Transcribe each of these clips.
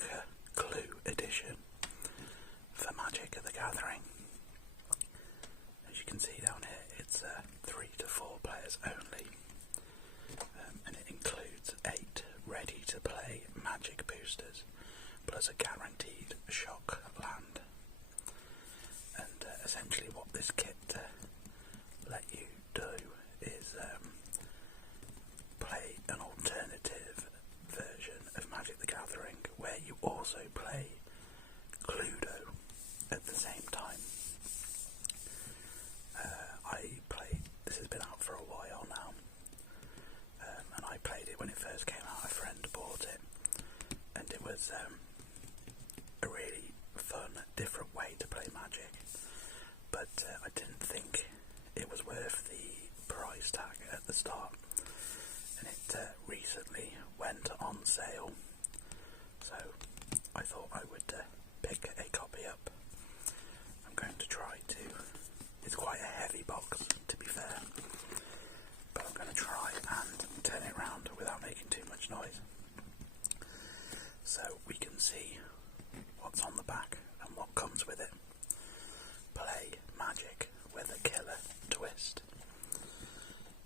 Ravnica Clue Edition for Magic the Gathering. As you can see down here, it's 3 to 4 players only, and it includes 8 ready-to-play Magic boosters, plus a guaranteed shock land. And essentially what this kit let you do is play an alternative version of Magic the Gathering where you also play Cluedo at the same time. This has been out for a while now, and I played it when it first came out. A friend bought it, and it was a really fun, different way to play Magic, but I didn't think it was worth the price tag at the start, and it recently went on sale, so I thought I would pick a copy up. I'm going to try to. It's quite a heavy box, to be fair, but I'm going to try and turn it around without making too much noise, so we can see what's on the back and what comes with it. Play Magic with a killer twist.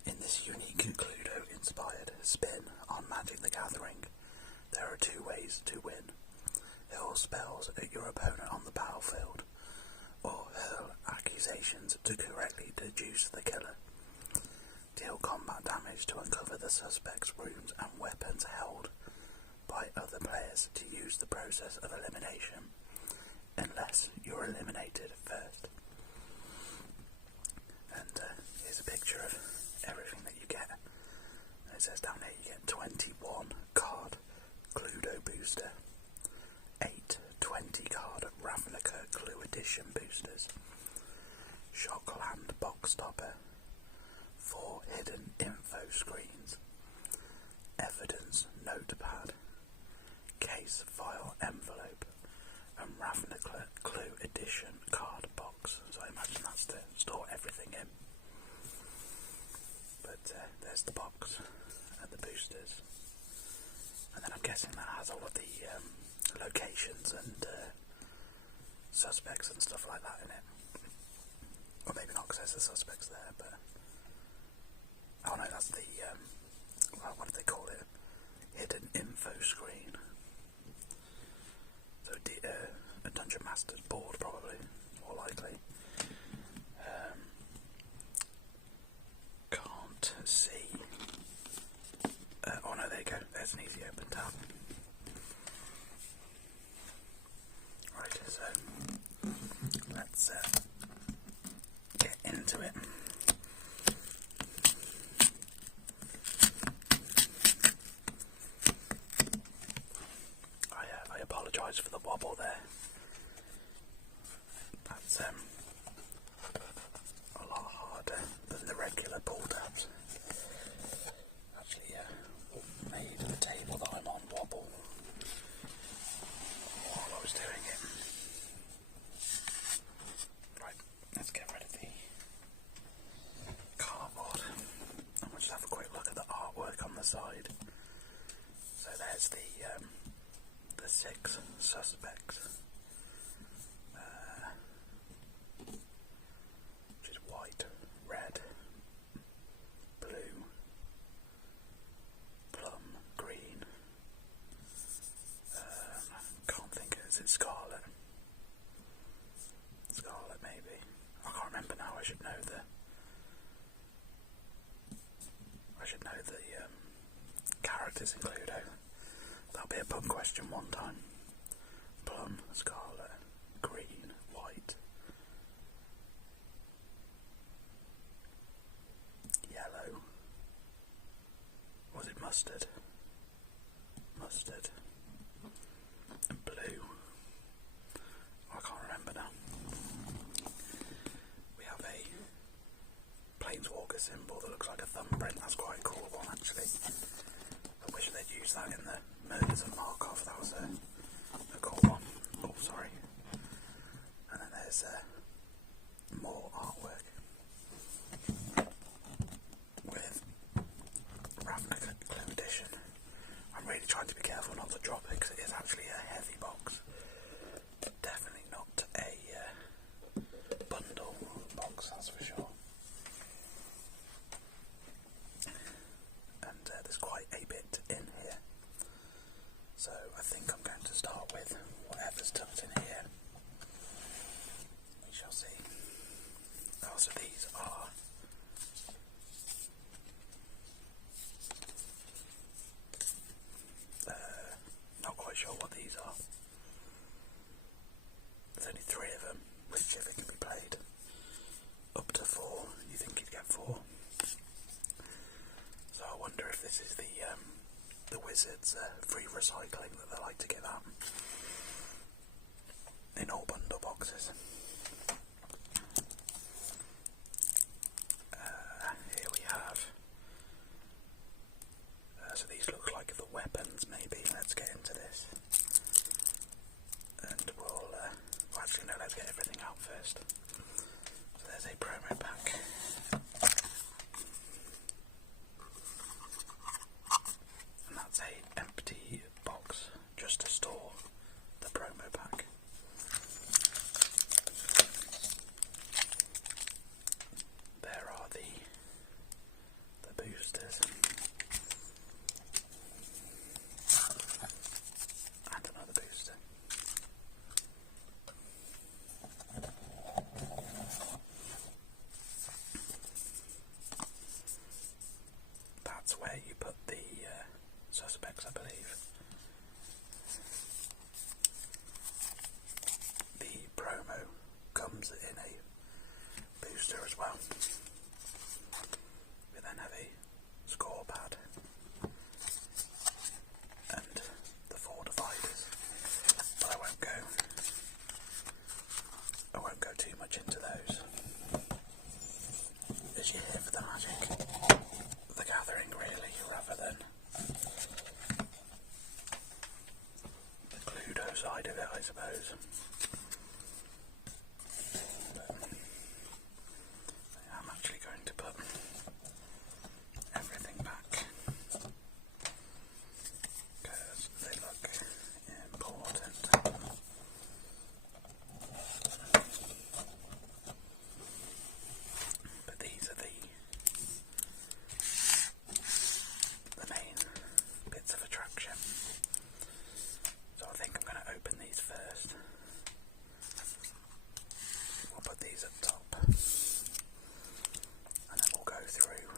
In this unique Cluedo-inspired spin on Magic the Gathering, there are 2 ways to win. Hurl spells at your opponent on the battlefield, or hurl accusations to correctly deduce the killer. Deal combat damage to uncover the suspect's rooms and weapons held by other players to use the process of elimination, unless you're eliminated first. And here's a picture of everything that you get. And it says down here you get 21 card Cluedo booster, 8 20 card Ravnica Clue Edition boosters, shock land box topper, 4 hidden info screens, evidence notepad, case file envelope, and Ravnica Clue Edition card box. So I imagine that's to store everything in. But there's the box and the boosters, and then I'm guessing that has all of the locations and suspects and stuff like that in it. Or maybe not, because there's the suspects there, but oh no, that's the what do they call it? Hidden info screen. So a Dungeon Master's board, probably, more likely. Can't see. Oh no, there you go. There's an easy open tab. Right, so let's get into it. I apologise for the wobble there. That's a lot harder than the regular pull tabs. Actually, made the table that I'm on wobble while I was doing it. Right, let's get rid of the cardboard and we'll just have a quick look at the artwork on the side. So there's the 6 suspects, which is white, red, blue, plum, green. Can't think. Is it scarlet? Scarlet, maybe. I can't remember now. I should know the characters in Cluedo. That'll be a pub question one time. Plum, scarlet, green, white, yellow. Was it mustard? Mustard. And blue. I can't remember now. We have a Planeswalker symbol that looks like a thumbprint. That's quite a cool one, actually. I wish they'd use that in the Murders of Markov. That was a cool one. Oh, sorry. And then there's more artwork with Ravnica Clue Edition. I'm really trying to be careful not to drop because it is actually a heavy box. Definitely not a bundle box, that's for sure. And there's quite a bit in here. So I think I'm going to start with whatever's tucked in here. We shall see. Oh, so these are not quite sure what these are. There's only 3 of them, which if it can be played up to 4, you think you'd get 4. So I wonder if this is the Wizards free recycling that they like to give out in all bundle boxes. Here we have. So these look like the weapons, maybe. Let's get into this. And we'll. Actually, no, let's get everything out first. So there's a promo pack. And that's a empty box just to store the promo pack. There are the boosters. And another booster. That's where you put the suspects, I believe. The promo comes in a booster as well. We then have a score pad and the 4 dividers. But I won't go too much into those. As you're here for the Magic the Gathering, really, rather than the Cluedo side of it, I suppose. But I'm actually going to put everything back because they look important. But these are the main bits of attraction. So I think I'm going to open these first. We'll put these at the top. And then we'll go through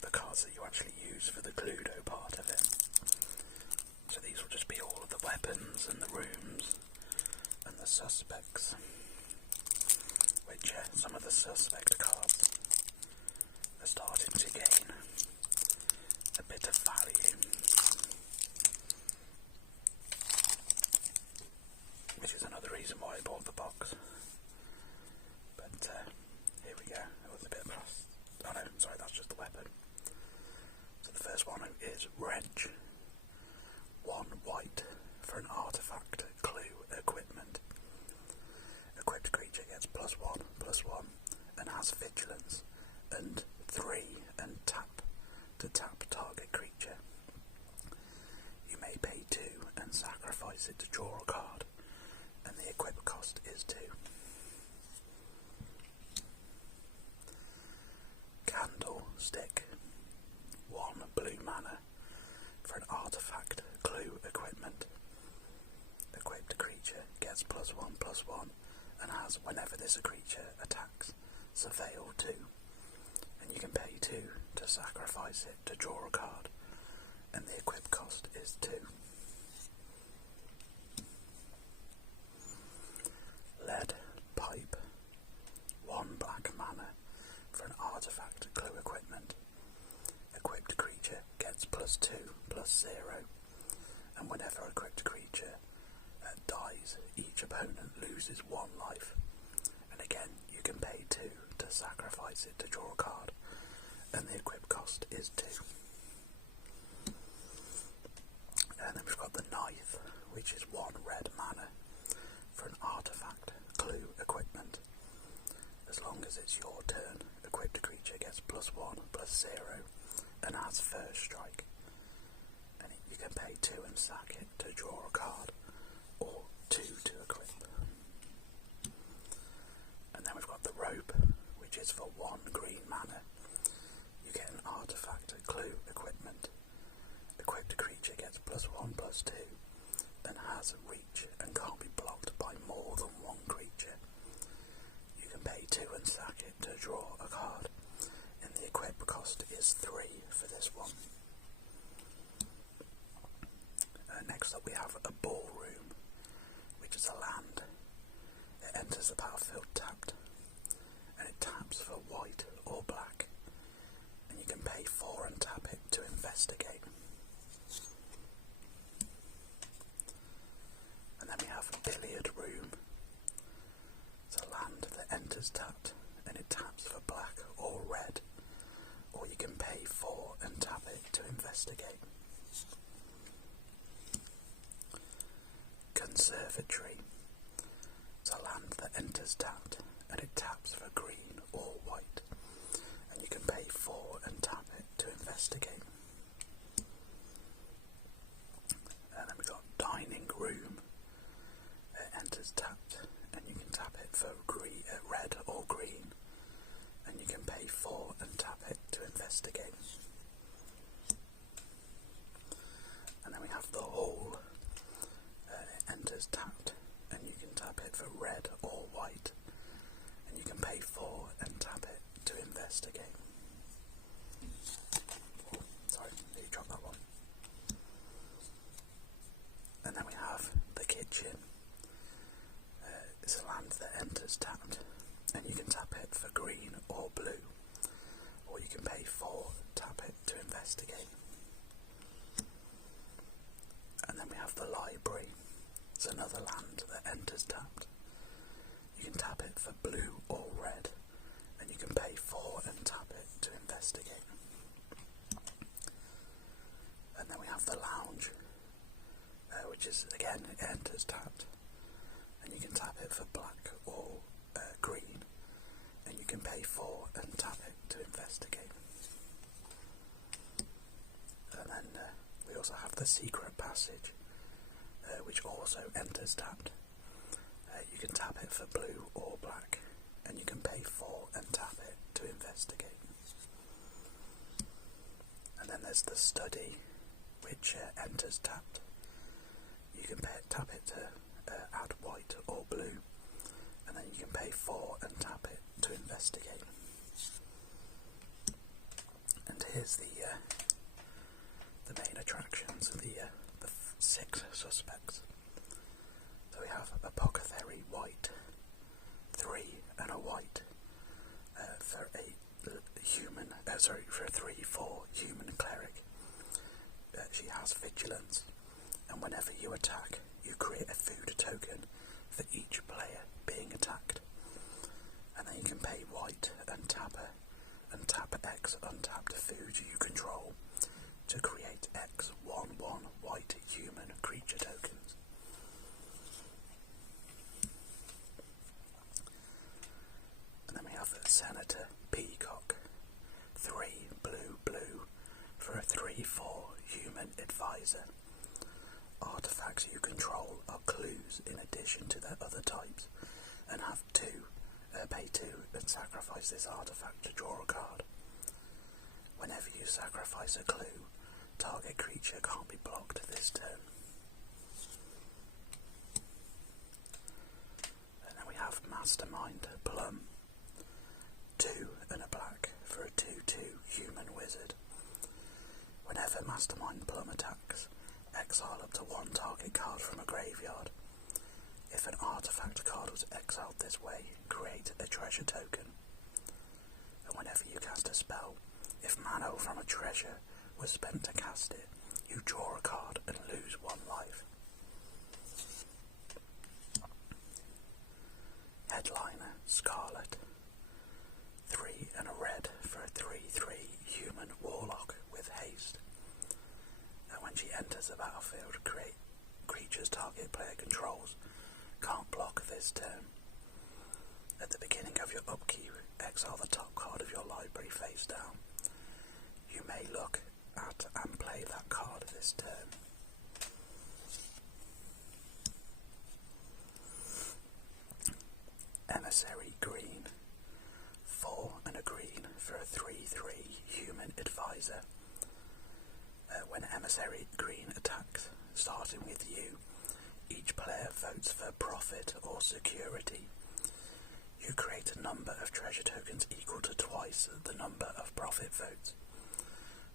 the cards that you actually use for the Cluedo part of it. So these will just be all of the weapons and the rooms and the suspects. Which some of the suspect cards are starting to gain a bit of value, which is another reason why I bought the box. But here we go. It was a bit of oh no, sorry, that's just the weapon. So the first one is Wrench. 1 white for an artifact, clue, equipment. Equipped creature gets +1/+1 and has vigilance, and 3 and tap to tap target creature. You may pay 2 and sacrifice it to draw a card, and the equip cost is 2. Candlestick. 1 blue mana for an artifact, clue, equipment. Equipped creature gets +1/+1 and has, whenever this creature attacks, surveil 2, and you can pay 2 to sacrifice it to draw a card, and the equip cost is 2. Lead Pipe. 1 black mana for an artifact, clue, equipment. Equipped creature gets +2/+0, and whenever equipped creature dies, each opponent loses 1 life, and again you can pay 2 to sacrifice it to draw a card, and the equip cost is 2. And then we've got the Knife, which is 1 red mana for an artifact, clue, equipment. As long as it's your turn, equipped creature gets +1/+0 and has first strike. And pay 2 and sack it to draw a card, or 2 to equip. And then we've got the rope, which is for 1 green mana. You get an artifact, clue, equipment. Equipped creature gets +1/+2 and has reach and can't be blocked by more than 1 creature. You can pay 2 and sack it to draw a card, and the equip cost is 3 for this one. Next up we have a ballroom, which is a land. It enters the battlefield tapped, and it taps for white or black, and you can pay 4 and tap it to investigate. And then we have a billiard room. It's a land that enters tapped, and it taps for black or red, or you can pay 4 and tap it to investigate. Conservatory. It's a land that enters tapped, and it taps for green or white, and you can pay 4 and tap it to investigate. And then we've got dining room. It enters tapped, and you can tap it for red or green, and you can pay 4 and tap it to investigate. And then we have the hall. It enters tapped, and you can tap it for red or white, and you can pay 4 and tap it to investigate. Oh, sorry, you dropped that one. And then we have the kitchen. It's a land that enters tapped, and you can tap it for green or blue, or you can pay 4 and tap it to investigate. And then we have the library. It's another land that enters tapped. You can tap it for blue or red, and you can pay 4 and tap it to investigate. And then we have the lounge, which is, again, it enters tapped, and you can tap it for black or green, and you can pay 4 and tap it to investigate. And then we also have the secret passage, which also enters tapped. You can tap it for blue or black, and you can pay 4 and tap it to investigate. And then there's the study, which enters tapped. You can tap it to add white or blue, and then you can pay 4 and tap it to investigate. And here's the main attractions, the 6 suspects. So we have Apothecary white, 3 and a white for a human. For a 3/4 human cleric. She has vigilance, and whenever you attack, you create a food token for each player being attacked. And then you can pay white and tap X untapped food you control to create X 1/1 white human creature tokens. And then we have Senator Peacock, 3 blue for a 3/4 human advisor. Artifacts you control are clues in addition to their other types, and have 2. Pay 2 and sacrifice this artifact to draw a card. Whenever you sacrifice a clue, target creature can't be blocked this turn. And then we have Mastermind Plum, 2 and a black for a 2/2 human wizard. Whenever Mastermind Plum attacks, exile up to 1 target card from a graveyard. If an artifact card was exiled this way, create a treasure token. And whenever you cast a spell, if mana from a treasure was spent to cast it, you draw a card and lose 1 life. Headliner Scarlet, 3 and a red for a 3/3 human warlock with haste. And when she enters the battlefield, creatures target player controls can't block this turn. At the beginning of your upkeep, exile the top card of your library face down. You may look at and play that card this turn. Emissary green. 4 and a green for a 3/3 human advisor. When Emissary green attacks, starting with you, each player votes for profit or security. You create a number of treasure tokens equal to twice the number of profit votes.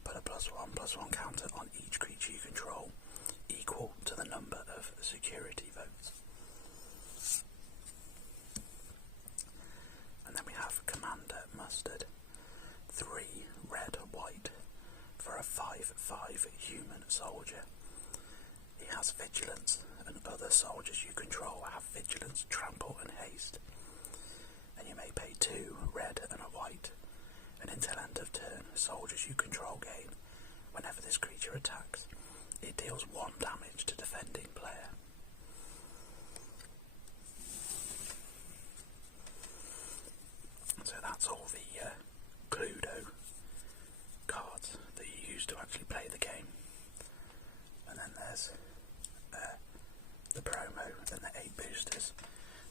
Put a +1/+1 counter on each creature you control, equal to the number of security votes. And then we have Commander Mustard. 3 red, white for a 5/5 human soldier. He has vigilance, and other soldiers you control have vigilance, trample, and haste. And you may pay 2 red and a white, and until end of turn, soldiers you control gain. Whenever this creature attacks, it deals 1 damage to defending player. So that's all the Cluedo cards that you use to actually play the game. And then there's the promo and the 8 boosters.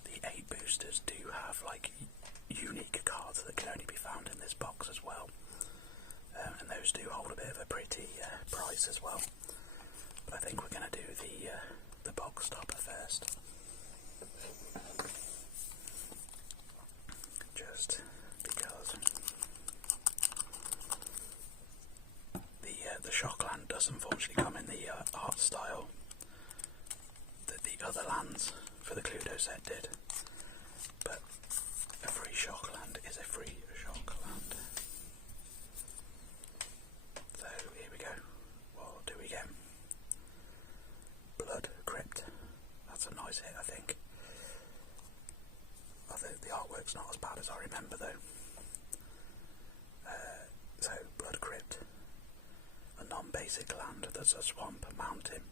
The 8 boosters do have like unique cards that can only be found in this box as well. And those do hold a bit of a pretty price as well. But I think we're going to do the box topper first. Just because the Shockland does unfortunately come in the art style that the other lands for the Cluedo set did. But a free Shockland is a free Shockland. So here we go. What do we get? Blood Crypt. That's a nice hit, I think. I think the artwork's not as bad as I remember though. So Blood Crypt, a non-basic land that's a swamp mountain.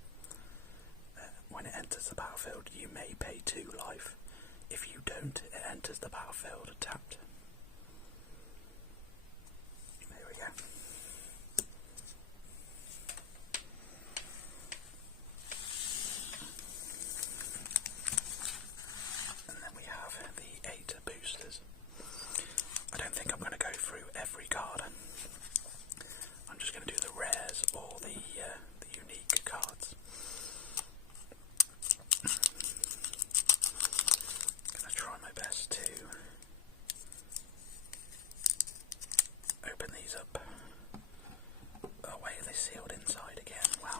When it enters the battlefield, you may pay 2 life. If you don't, it enters the battlefield tapped. There we go. And then we have the 8 boosters. I don't think I'm going to go through every card. I'm just going to do the rares or the unique cards. Try my best to open these up. Oh wait, they're sealed inside again. Wow.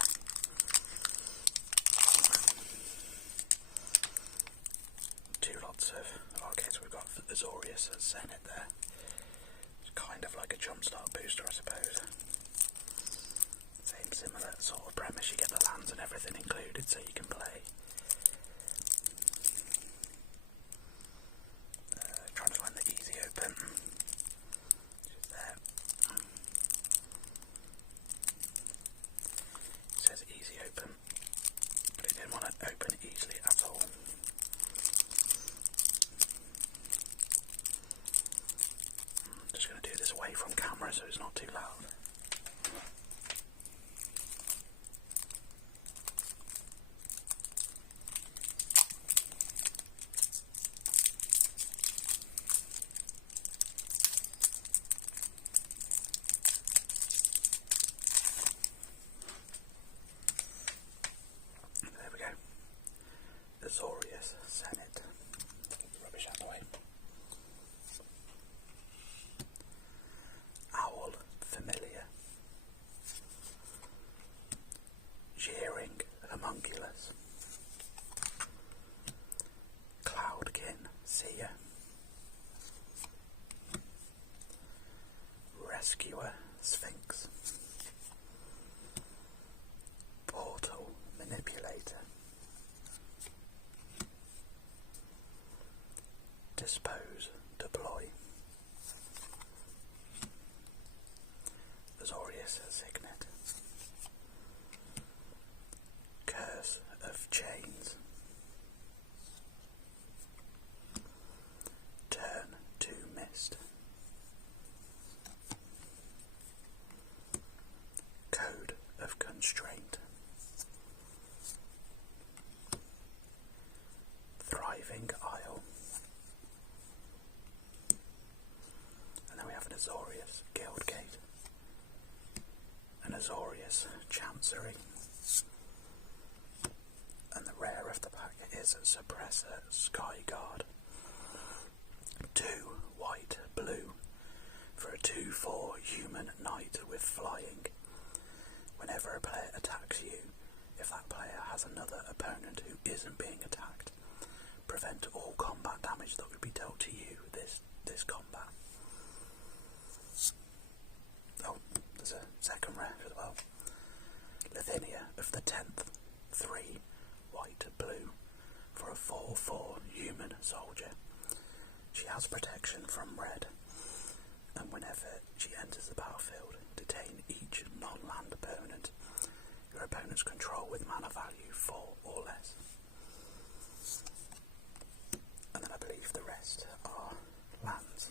Two lots of... Okay, so we've got Azorius and Zenith there. It's kind of like a jumpstart booster, I suppose. Same similar sort of premise. You get the lands and everything included so you can play. Trying to find the easy open. Just there. It says easy open, but it didn't want to open easily at all. I'm just going to do this away from camera so it's not too loud. Azorius Zenith. Get the rubbish out of the way. Owl Familiar. Jeering Homunculus. Cloudkin Seer. Rescuer Sphinx. Portal Manipulator. Azorius Chancery. And the rare of the pack is Suppressor Skyguard. 2 white blue for a 2/4 human knight with flying. Whenever a player attacks you, if that player has another opponent who isn't being attacked, prevent all combat damage that would be dealt to you this combat. Oh, there's a second rare as well. Lathinia of the 10th, 3 white blue for a 4/4 human soldier. She has protection from red, and whenever she enters the battlefield, detain each non-land opponent your opponents control with mana value 4 or less. And then I believe the rest are lands.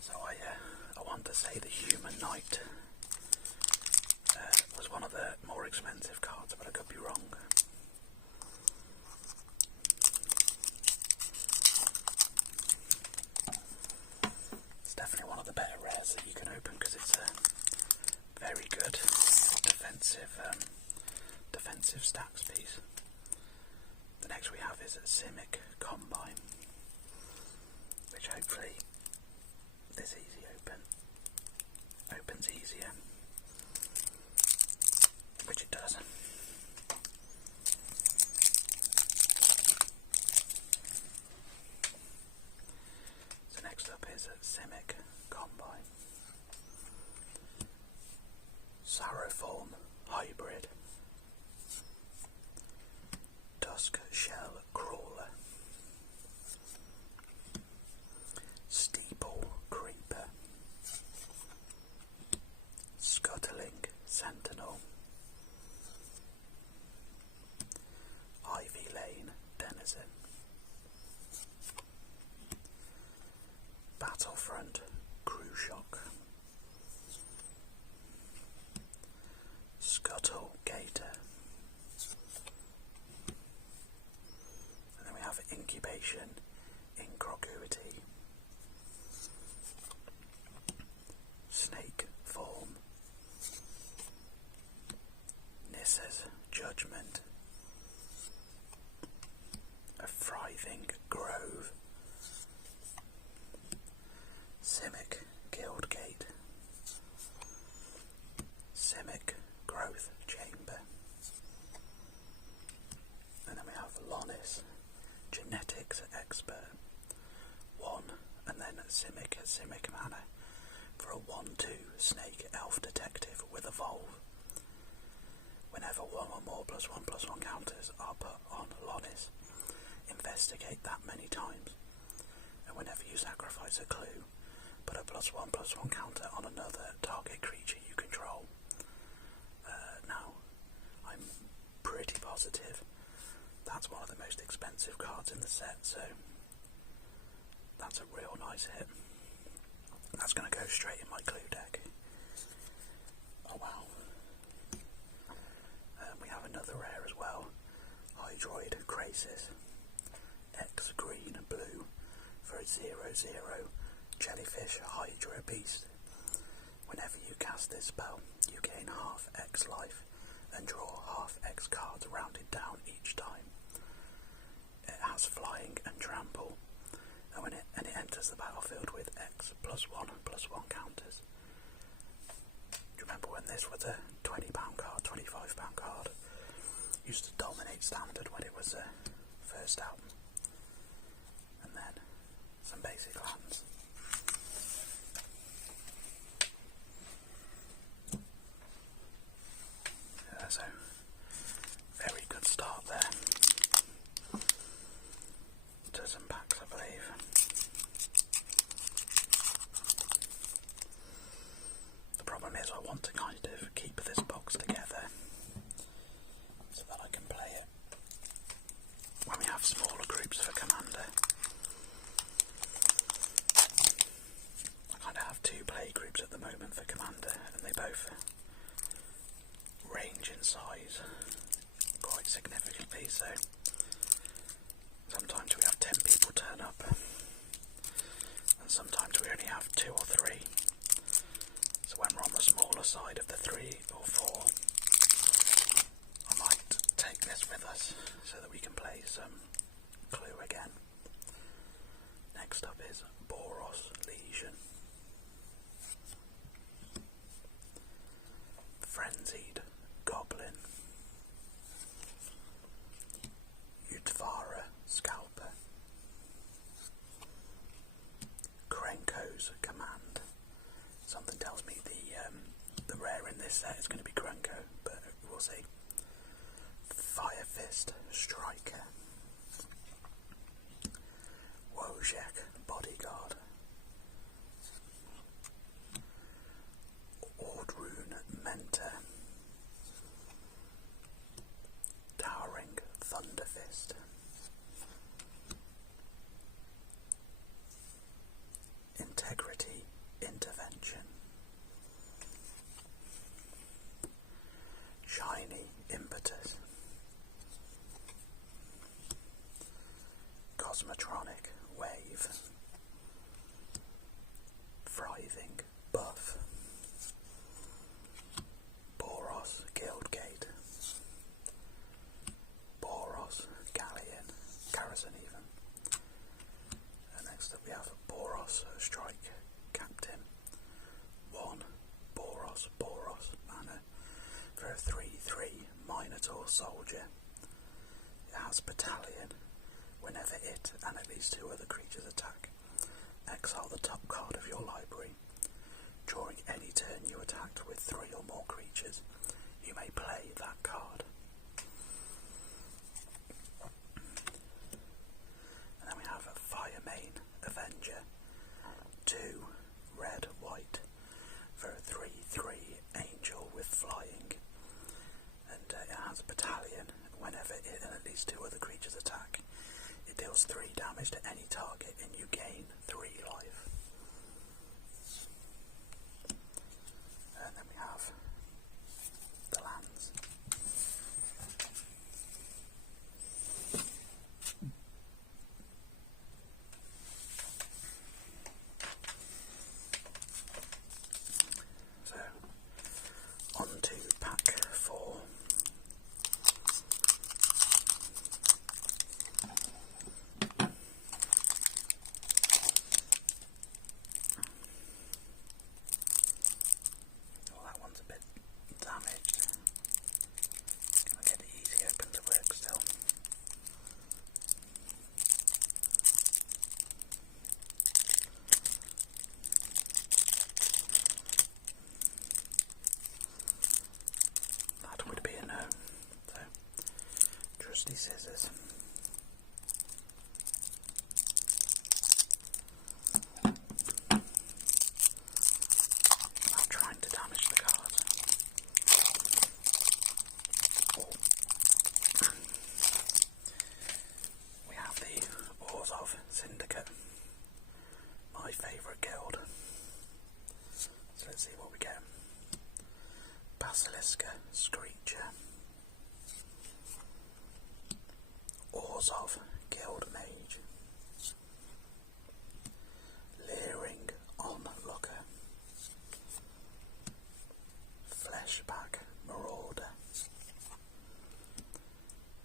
So I want to say the Human Knight was one of the more expensive cards, but I could be wrong. It's definitely one of the better rares that you can open because it's a very good defensive stacks piece. The next we have is a Simic Combine, which hopefully this easy opens easier, which it does. So next up is a Simic Combine. Saroform Hybrid. Dusk Shell Crawler. Steeple Creeper. Scuttling Sentinel. Ivy Lane Denizen. Battlefront Crew Shock. Scuttle Gator. And then we have Incubation Incongruity. Snake Form. Nissa's Judgment. A Thriving Grove. Simic Guildgate. Simic Growth Chamber. And then we have Lonis Genetics Expert. 1 and then Simic Mana for a 1/2 Snake Elf Detective with Evolve. Whenever 1 or more +1/+1 counters are put on Lonis, investigate that many times. And whenever you sacrifice a clue, put a +1/+1 counter on another target creature you control. Now, I'm pretty positive that's one of the most expensive cards in the set, so that's a real nice hit. That's going to go straight in my Clue deck. Oh wow. We have another rare as well. Hydroid Crasis. X green blue for a 0/0 Jellyfish Hydra Beast. Whenever you cast this spell, you gain half X life and draw half X cards rounded down each time. It has flying and trample, and it enters the battlefield with X +1/+1 counters. Do you remember when this was a £20 card, £25 card? Used to dominate standard when it was first out. And then some basic lands. So, very good start there. 2 packs, I believe. The problem is I want to kind of keep this box together so that I can play it when we have smaller groups for Commander. I kind of have 2 play groups at the moment for Commander, and they both range in size quite significantly, so sometimes we have 10 people turn up and sometimes we only have 2 or 3. So when we're on the smaller side of the 3 or 4, I might take this with us so that we can play some Clue again. Next up is Boros Legion. Frenzied Goblin. Utvara Scalper. Krenko's Command. Something tells me the rare in this set is going to be Krenko, but we'll see. Fire Fist Striker. Wojek Bodyguard. Ordrune Mentor. Towering Thunderfist. Integrity Intervention. Shiny Impetus. Cosmotronic Wave. Frithing Buff. Boros Guildgate. Boros Galleon. Garrison even. And next up we have Boros Strike Captain. 1 Boros mana for a 3/3 Minotaur Soldier. It has Battalion. Whenever it and at least 2 other creatures attack, exile the top card of your library. During any turn you attacked with 3 or more creatures, you may play that card. And then we have a Firemane Avenger. 2 red/white for a 3/3 Angel with flying. And it has Battalion. Whenever it and at least 2 other creatures attack, it deals 3 damage to any target and you gain 3 life. And then we have the lands. So, on to pack 4. Scissors. I'm trying to damage the card. Oh. We have the Orzhov Syndicate, my favourite guild. So let's see what we get. Basiliska Screecher. Orzhov Guild Mage. Leering Onlooker. Fleshback Marauder.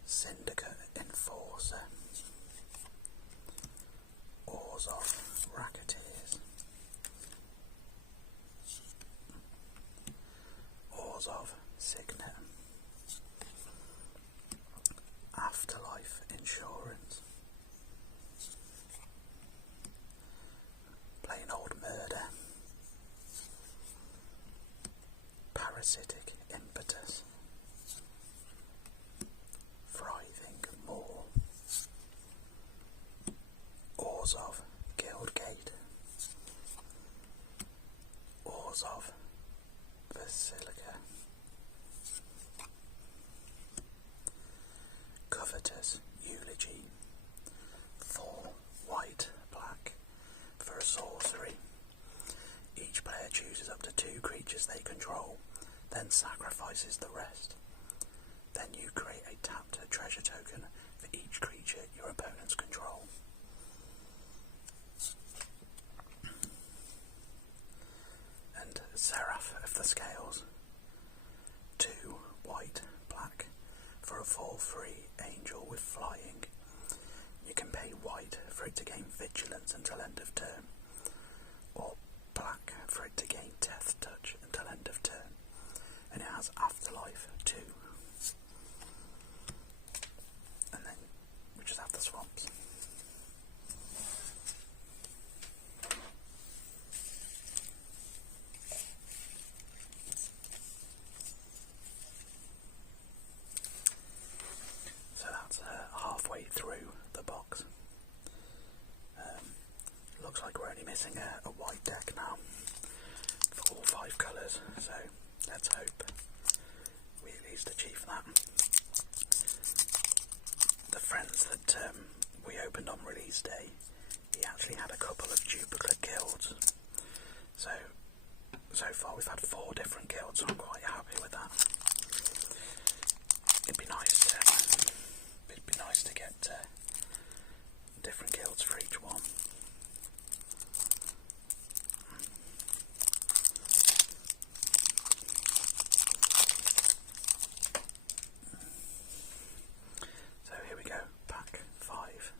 Syndicate Enforcer. Orzhov Racketeers. Orzhov Signet. Afterlife Insurance. Plain Old Murder. Parasitic Impetus. Frithing Maw. Orzhov Guildgate. Orzhov Basilica. Covetous Eulogy. 4 white, black for a sorcery. Each player chooses up to 2 creatures they control, then sacrifices the rest. Then you create a tapped treasure token for each creature your opponents control. Seraph of the Scales. 2 white, black for a 4/3 angel with flying. You can pay white for it to gain vigilance until end of turn, or black for it to gain death touch until end of turn, and it has afterlife 2. And then we just have the swamps. So that's halfway through the box. Looks like we're only missing a white deck now for all 5 colours, so let's hope we at least achieve that. The friends that we opened on release day, he actually had a couple of duplicate guilds, so far we've had 4 different guilds, so I'm quite happy with that. It'd be nice to get different guilds for each one. So here we go, pack 5.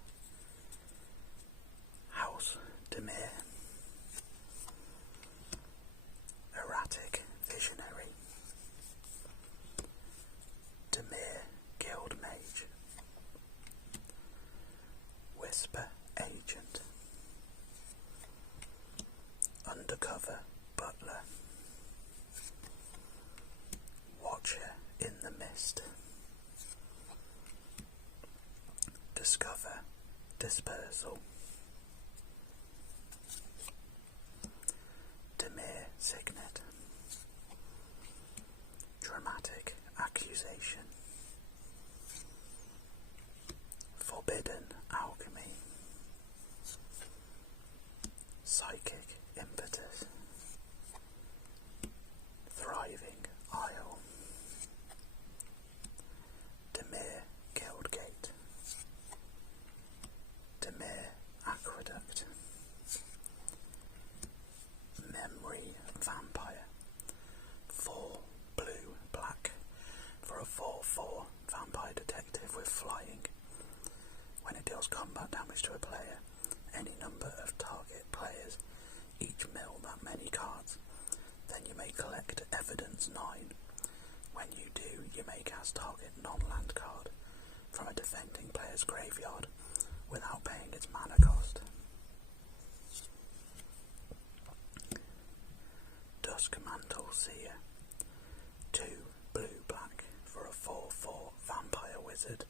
House Demir, Erratic Visionary, Demir Guild Mage, Whisper Agent, Undercover Butler, Watcher in the Mist, Discover Dispersal, Demir Signet, Dramatic Accusation, Forbidden Alchemy, Psychic Impetus, Thriving Isle, Demir Guildgate, Demir Aqueduct, Memory Vampire. 4 blue, black for a 4/4 vampire detective with flying. When it deals combat damage to a player, any number of target players each mill that many cards. Then you may collect Evidence 9. When you do, you may cast target non-land card from a defending player's graveyard without paying its mana cost. Duskmantle Seer. 2 blue, black for a 4/4 vampire wizard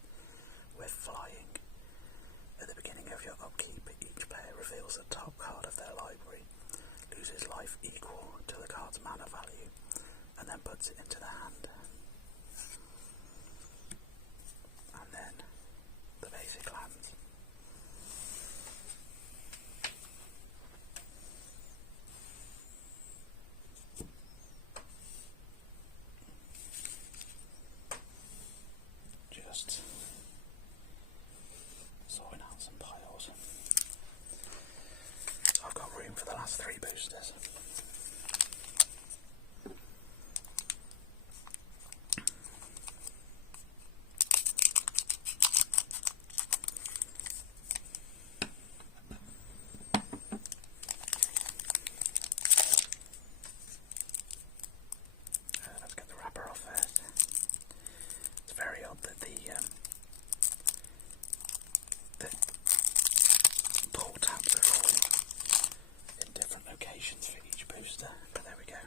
with flying. At the beginning of your upkeep, each player reveals the top card of their library, loses life equal to the card's mana value, and then puts it into the hand. And then the basic lands. Just sorting out some piles. So I've got room for the last 3 boosters. Let's get the wrapper off first. It's very odd that the pull tabs are all in different locations for each booster, but there we go.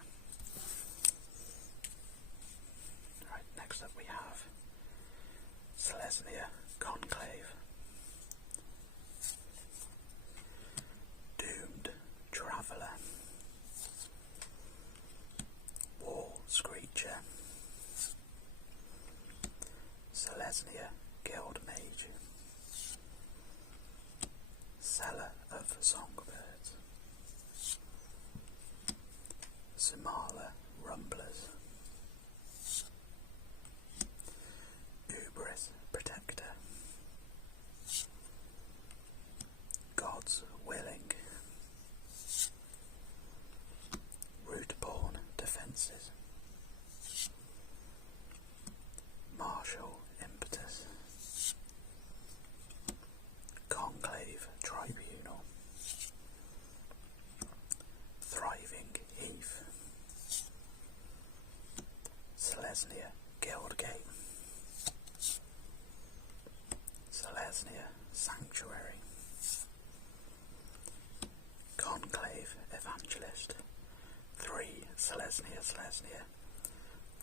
Right, next up we have Selesnya Conclave, Doomed Traveller, War Screecher, Selesnya Guild Mage, Seller of Songbirds, Simala Rumblers, Ubris Protector, God's Willing, Rootborn Chances. Martial Impetus. Conclave Tribunal. Thriving Heath. Selesnya Guildgate. Selesnya Sanctuary. Conclave Evangelist. 3 Selesnya.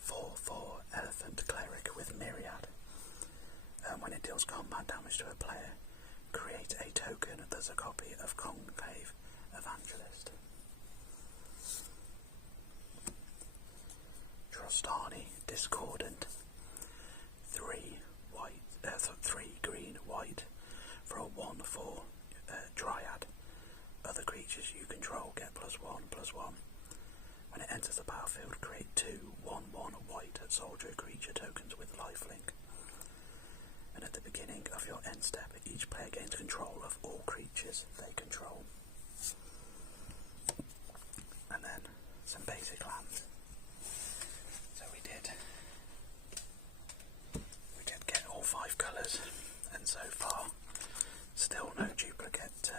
4/4 Elephant Cleric with Myriad. When it deals combat damage to a player, create a token that's a copy of Conclave Evangelist. Trostani Discordant. 3 green white for a 1/4 Dryad. Other creatures you control get +1/+1. When it enters the battlefield, create 2 1/1 white soldier creature tokens with lifelink. And at the beginning of your end step, each player gains control of all creatures they control. And then some basic lands. So we did get all 5 colours, and so far still no duplicate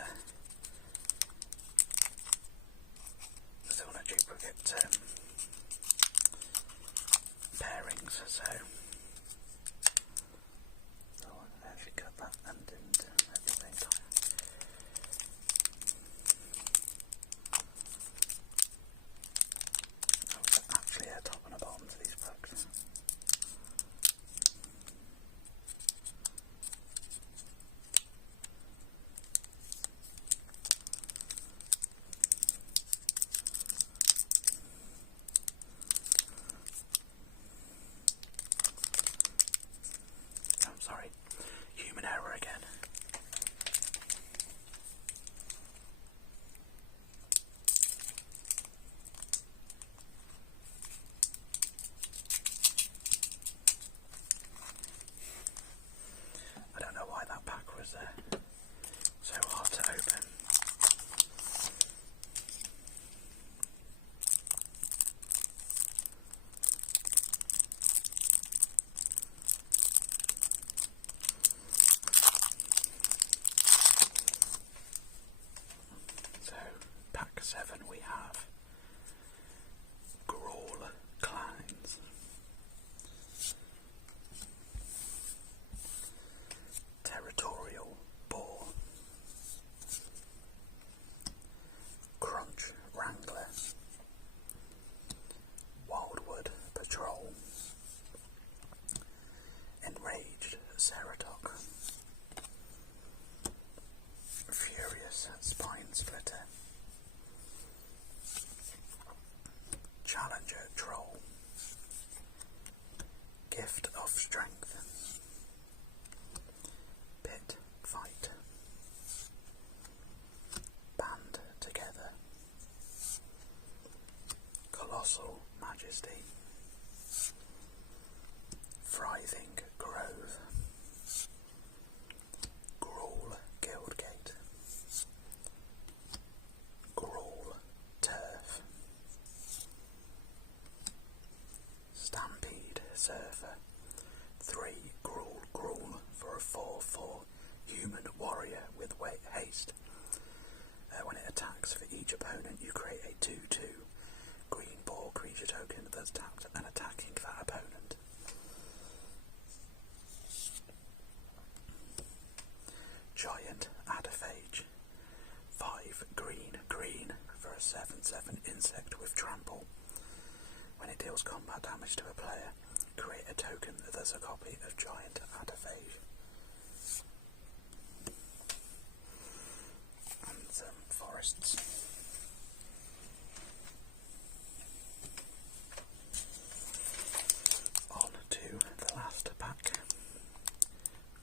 pairings, so I actually cut that and didn't at the same time. Oh, there's actually a top and a bottom to these books. Sorry, human error again. I don't know why that pack was so hard to open. Pack 7 we have Grawl Clans, Territorial Boar, Crunch Wrangler, Wildwood Patrol, Enraged Ceratok, Furious Spine Splitter, Challenger Troll, Gift of Strength, Pit Fight, Band Together, Colossal Majesty, Frithing Grove, Grawl Guildgate, Grawl Turf, Stampede Surfer. 3 Grawl for a 4/4 human warrior with haste. When it attacks for each opponent, you create a 2/2 green ball creature token that's tapped and attacking that opponent. Giant Adaphage. 5 green for a 7/7 insect with trample. When it deals combat damage to a player, create a token that's a copy of Giant Adaphage. And some forests. On to the last pack.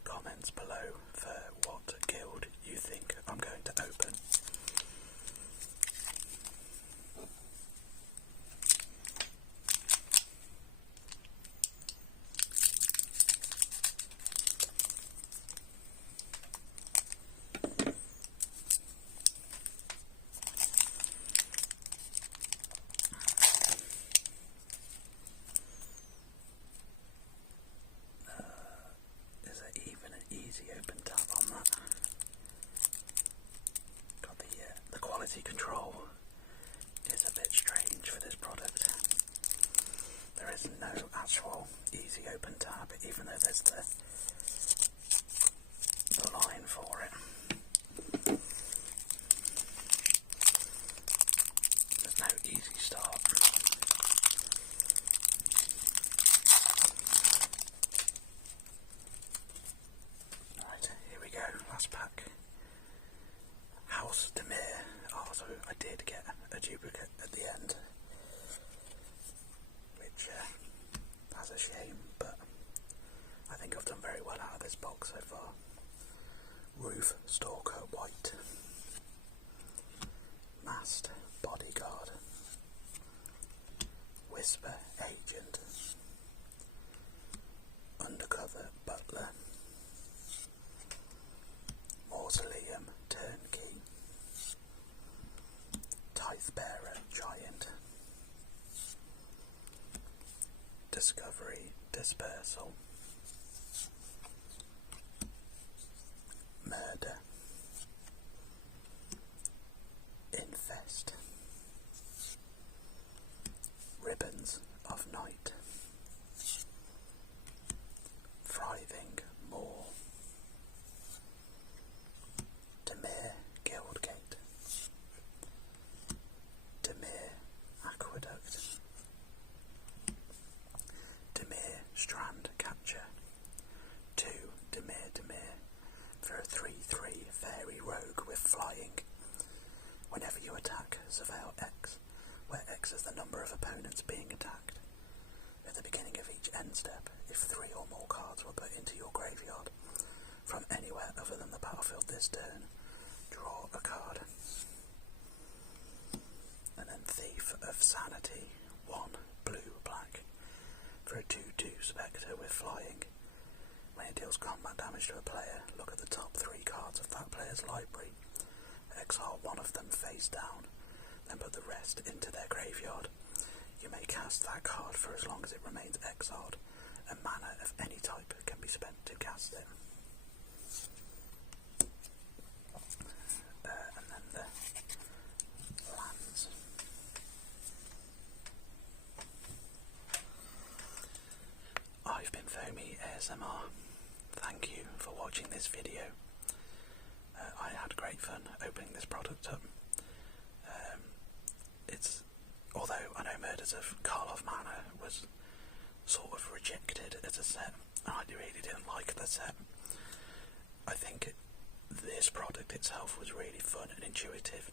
Comments below for what guild you think I'm going to open. actual easy open tab, even though there's the line for it. There's no easy start. Right, here we go, last pack. House Demir. Oh, so I did get a duplicate at the end, which that's a shame, but I think I've done very well out of this box so far. Roof Stalker White, Masked Bodyguard, Whisper Agent, Undercover Butler, Mausoleum Turnkey, Tithe Bearer Giant, Discovery Dispersal, Murder, Infest, Ribbons of Night, Thriving Moor, Demir Guildgate, Demir Aqueduct, Demir Strand Capture, 2 Demir for a 3/3 fairy rogue with flying. Whenever you attack, surveil X, where X is the number of opponents being attacked. At the beginning of each end step, if 3 or more cards were put into your graveyard from anywhere other than the battlefield this turn, draw a card. And then Thief of Sanity, 1 blue-black, for a 2/2 Spectre with flying. When it deals combat damage to a player, look at the top 3 cards of that player's library. Exile one of them face down, then put the rest into their graveyard. You may cast that card for as long as it remains exiled. A mana of any type can be spent to cast it. And then the lands. I've been Foamy ASMR. Thank you for watching this video. I had great fun opening this product up. Although I know Murders of Karlov Manor was sort of rejected as a set, and I really didn't like the set. I think this product itself was really fun and intuitive,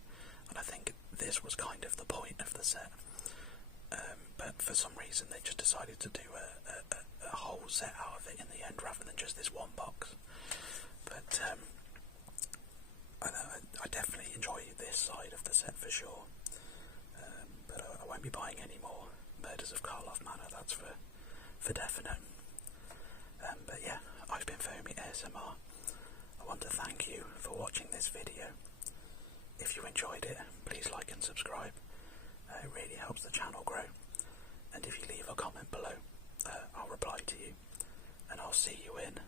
and I think this was kind of the point of the set. But for some reason they just decided to do a whole set out of it in the end rather than just this one box. But I definitely enjoy this side of the set for sure. But I won't be buying any more Murders of Karlov Manor, that's for definite. But yeah, I've been Foamy ASMR. I want to thank you for watching this video. If you enjoyed it, please like and subscribe. It really helps the channel grow. And if you leave a comment below, I'll reply to you. And I'll see you in